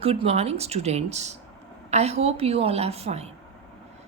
Good morning, students. I hope you all are fine.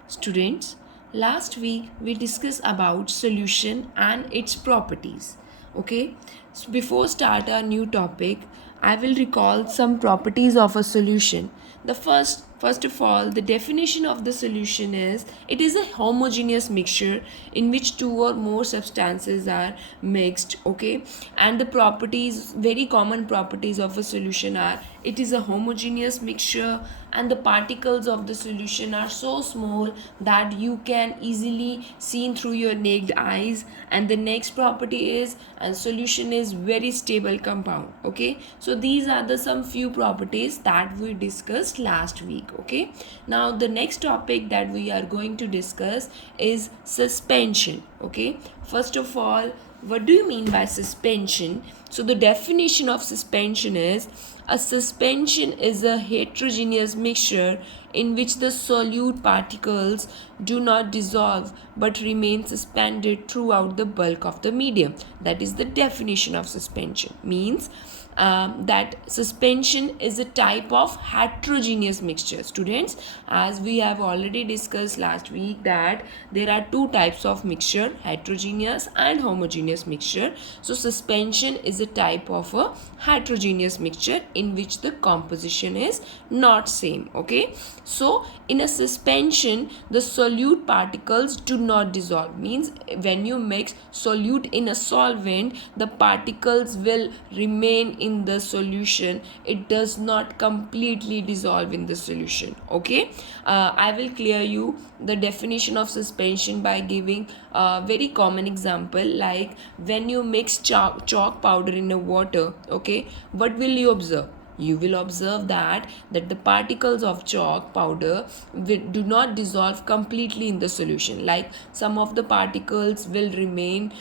Students, last week we discussed about solution and its properties. Okay, so before start our new topic, I will recall some properties of a solution. The first of all, the definition of the solution is it is a homogeneous mixture in which two or more substances are mixed. Okay, and the properties, very common properties of a solution are it is a homogeneous mixture and the particles of the solution are so small that you can easily see through your naked eyes. And the next property is and solution is very stable compound. Okay, so these are the some few properties that we discussed last week. Okay, now the next topic that we are going to discuss is suspension. Okay, first of all, what do you mean by suspension? So the definition of suspension is a suspension is a heterogeneous mixture in which the solute particles do not dissolve but remain suspended throughout the bulk of the medium. That is the definition of suspension. Means that suspension is a type of heterogeneous mixture. Students, as we have already discussed last week that there are two types of mixture, heterogeneous and homogeneous mixture. So suspension is a type of a heterogeneous mixture in which the composition is not same. Okay, so in a suspension the solute particles do not dissolve. Means when you mix solute in a solvent, the particles will remain in the solution. It does not completely dissolve in the solution. Okay, I will clear you the definition of suspension by giving a very common example, like when you mix chalk powder in a water. Okay, what will you observe? You will observe that the particles of chalk powder do not dissolve completely in the solution. Like some of the particles will remain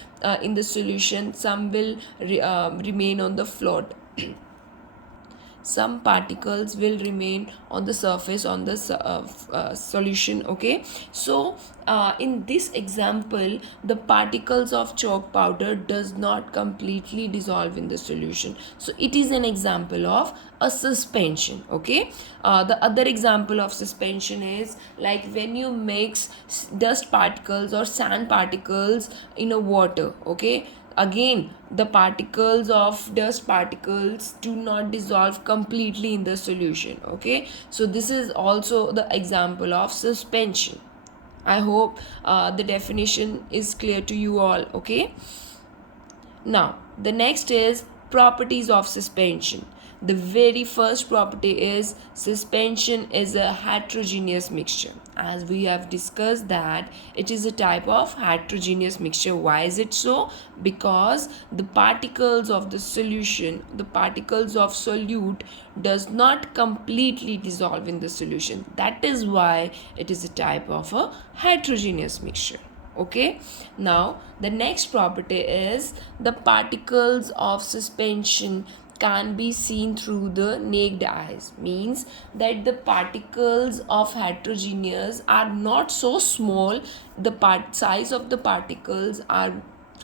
in the solution, some will remain on the float. Some particles will remain on the surface on the solution. Okay, so in this example the particles of chalk powder does not completely dissolve in the solution, so it is an example of a suspension. Okay, the other example of suspension is like when you mix dust particles or sand particles in a water. Okay, again the particles of dust particles do not dissolve completely in the solution. Okay, so this is also the example of suspension. I hope the definition is clear to you all. Okay, now the next is properties of suspension. The very first property is suspension is a heterogeneous mixture. As we have discussed that it is a type of heterogeneous mixture. Why is it so? Because the particles of the solution, the particles of solute does not completely dissolve in the solution. That is why it is a type of a heterogeneous mixture. Okay, now the next property is the particles of suspension can be seen through the naked eyes. Means that the particles of heterogeneous are not so small, the size of the particles are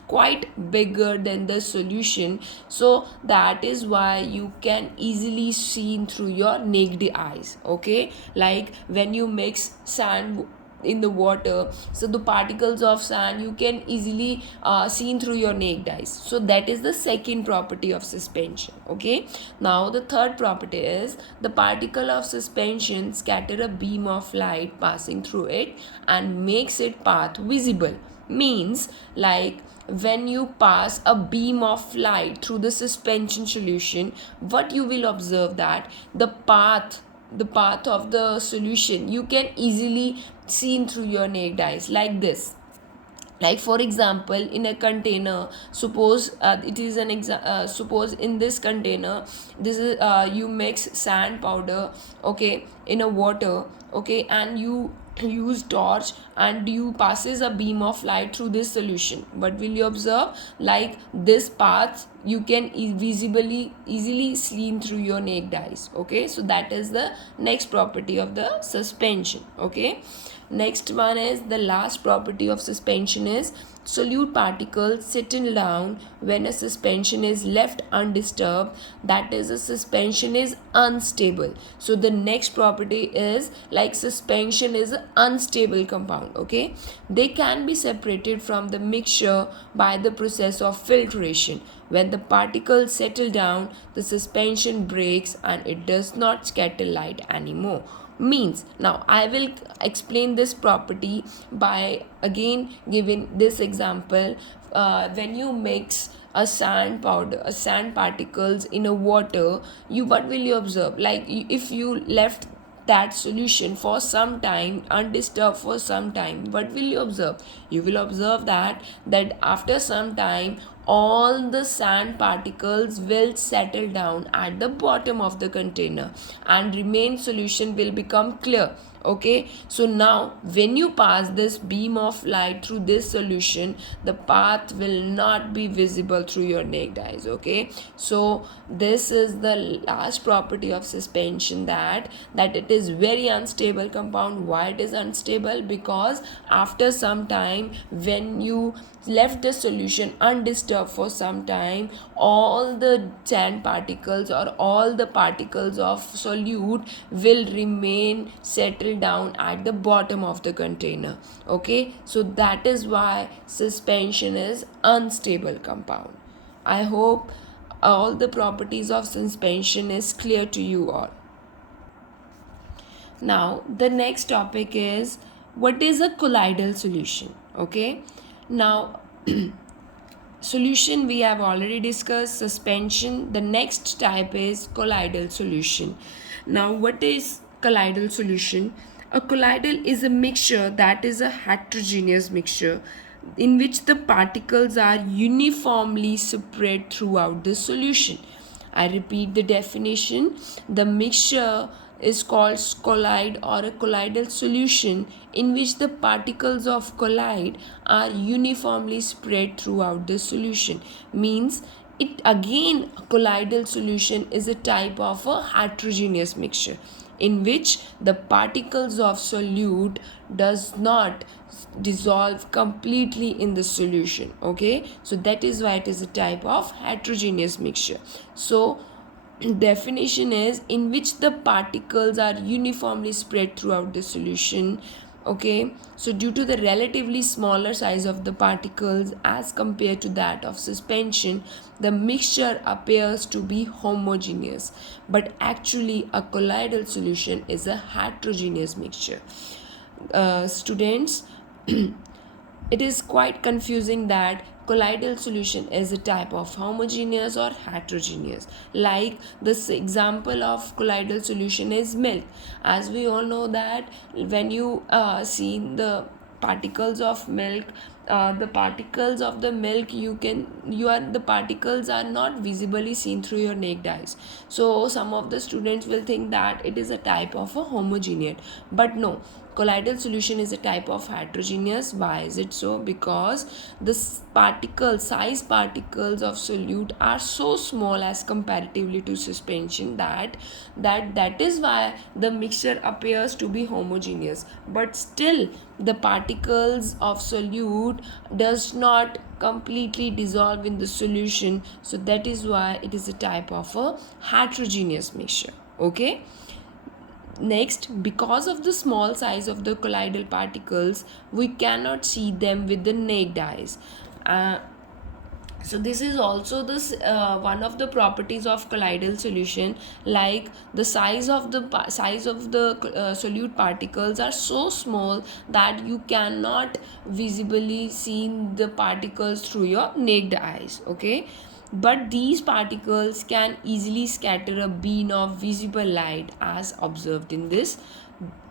quite bigger than the solution, so that is why you can easily see through your naked eyes. Okay, like when you mix sand in the water, so the particles of sand you can easily see through your naked eyes. So that is the second property of suspension. Okay, now the third property is the particle of suspension scatter a beam of light passing through it and makes its path visible. Means like when you pass a beam of light through the suspension solution, what you will observe that the path of the solution you can easily see through your naked eyes, like this. Like for example, in a container, suppose it is an suppose in this container, this is you mix sand powder, okay, in a water. Okay, and you use torch and you passes a beam of light through this solution. What will you observe? Like this path you can visibly easily seen through your naked eyes. Okay, so that is the next property of the suspension. Okay, next one is the last property of suspension is solute particles settle down when a suspension is left undisturbed, that is a suspension is unstable. So the next property is like suspension is an unstable compound. Okay, they can be separated from the mixture by the process of filtration. When the particles settle down, the suspension breaks and it does not scatter light anymore. Means, now I will explain this property by again giving this example. When you mix a sand powder, a sand particles in a water, you what will you observe? Like if you left that solution for some time undisturbed for some time, what will you observe? You will observe that after some time all the sand particles will settle down at the bottom of the container and remain solution will become clear. Okay, so now when you pass this beam of light through this solution, the path will not be visible through your naked eyes. Okay, so this is the last property of suspension, that it is very unstable compound. Why it is unstable? Because after some time, when you left the solution undisturbed for some time, all the sand particles or all the particles of solute will remain settled down at the bottom of the container. Okay, so that is why suspension is unstable compound. I hope all the properties of suspension is clear to you all. Now the next topic is what is a colloidal solution. Okay, now solution we have already discussed, suspension. The next type is colloidal solution. Now what is colloidal solution? A colloidal is a mixture that is a heterogeneous mixture in which the particles are uniformly spread throughout the solution. I repeat the definition. The mixture is called colloid or a colloidal solution in which the particles of colloid are uniformly spread throughout the solution. Means it again, a colloidal solution is a type of a heterogeneous mixture in which the particles of solute does not dissolve completely in the solution. Okay, so that is why it is a type of heterogeneous mixture. So definition is in which the particles are uniformly spread throughout the solution. Okay, so due to the relatively smaller size of the particles as compared to that of suspension, the mixture appears to be homogeneous, but actually a colloidal solution is a heterogeneous mixture. Students, it is quite confusing that colloidal solution is a type of homogeneous or heterogeneous. Like this example of colloidal solution is milk. As we all know that when you see the particles of milk, the particles of the milk the particles are not visibly seen through your naked eyes. So some of the students will think that it is a type of a homogeneous, but no, colloidal solution is a type of heterogeneous. Why is it so? Because the size particles of solute are so small as comparatively to suspension that is why the mixture appears to be homogeneous, but still the particles of solute does not completely dissolve in the solution, so that is why it is a type of a heterogeneous mixture. Okay, next, because of the small size of the colloidal particles, we cannot see them with the naked eyes. So this is also this one of the properties of colloidal solution. Like the size of the solute particles are so small that you cannot visibly see the particles through your naked eyes. Okay, but these particles can easily scatter a beam of visible light as observed in this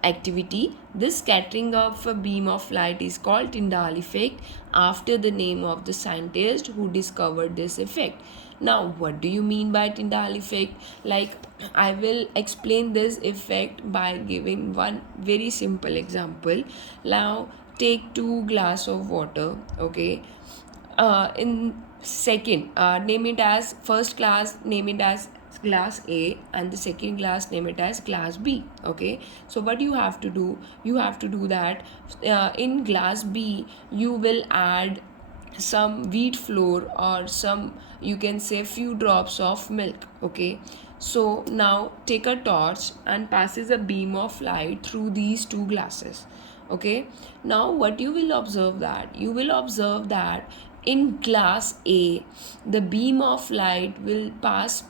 activity. This scattering of a beam of light is called Tyndall effect, after the name of the scientist who discovered this effect. Now what do you mean by Tyndall effect? Like I will explain this effect by giving one very simple example. Now take 2 glass of water. Okay, in second, name it as first class, name it as class A, and the second class name it as class B. Okay, so what you have to do, you have to do that in class B you will add some wheat flour or some, you can say, few drops of milk. Okay, so now take a torch and passes a beam of light through these two glasses. Okay, now what you will observe, that you will observe that in glass A the beam of light will pass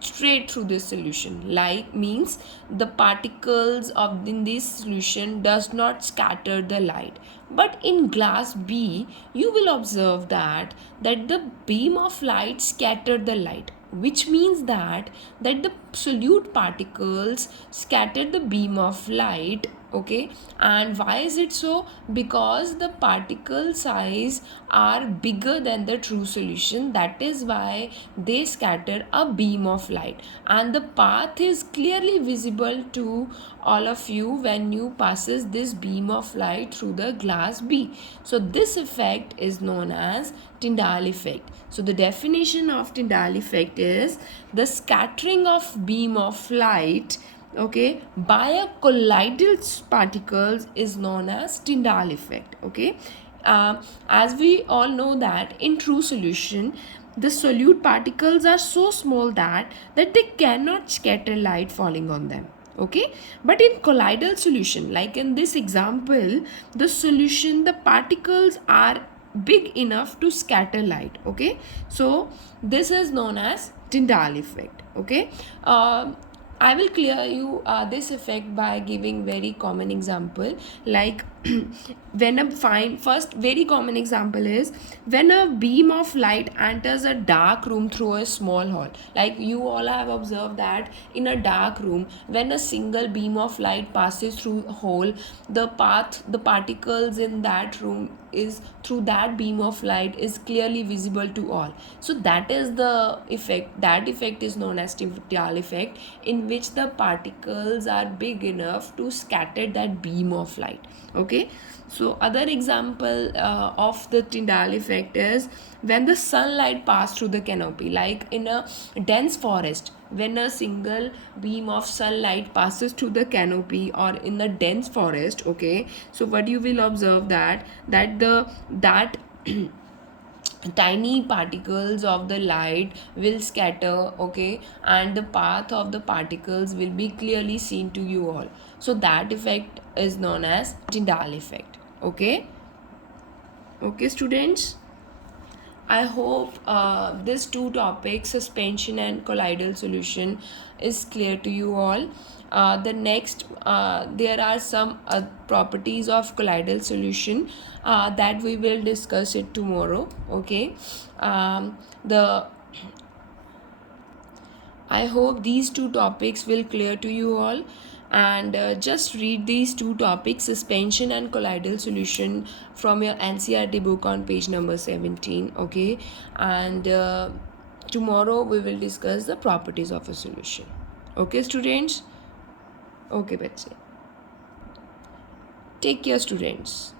straight through this solution, like means the particles of in this solution does not scatter the light. But in glass B you will observe that the beam of light scatter the light, which means that the solute particles scatter the beam of light. Okay, and why is it so? Because the particle size are bigger than the true solution, that is why they scatter a beam of light, and the path is clearly visible to all of you when you passes this beam of light through the glass B. So this effect is known as Tyndall effect. So the definition of Tyndall effect is the scattering of beam of light, okay, by a colloidal particles is known as Tyndall effect. Okay, as we all know that in true solution the solute particles are so small that they cannot scatter light falling on them. Okay, but in colloidal solution, like in this example, the solution, the particles are big enough to scatter light. Okay, so this is known as Tyndall effect. Okay, I will clear you this effect by giving very common example, like when a fine first very common example is when a beam of light enters a dark room through a small hole. Like you all have observed that in a dark room, when a single beam of light passes through a hole, the path, the particles in that room is through that beam of light is clearly visible to all. So that is the effect. That effect is known as Tyndall effect, in which the particles are big enough to scatter that beam of light. Okay, so other example of the Tyndall effect is when the sunlight passes through the canopy, like in a dense forest, when a single beam of sunlight passes through the canopy or in the dense forest. Okay, so what you will observe that tiny particles of the light will scatter. Okay, and the path of the particles will be clearly seen to you all. So that effect is known as Tyndall effect. Okay, okay students, I hope this two topics, suspension and colloidal solution, is clear to you all. The next, there are some properties of colloidal solution that we will discuss it tomorrow. Okay, the I hope these two topics will clear to you all, and just read these two topics, suspension and colloidal solution, from your NCERT book on page number 17. Okay, and tomorrow we will discuss the properties of a solution. Okay students, okay bache, take care students.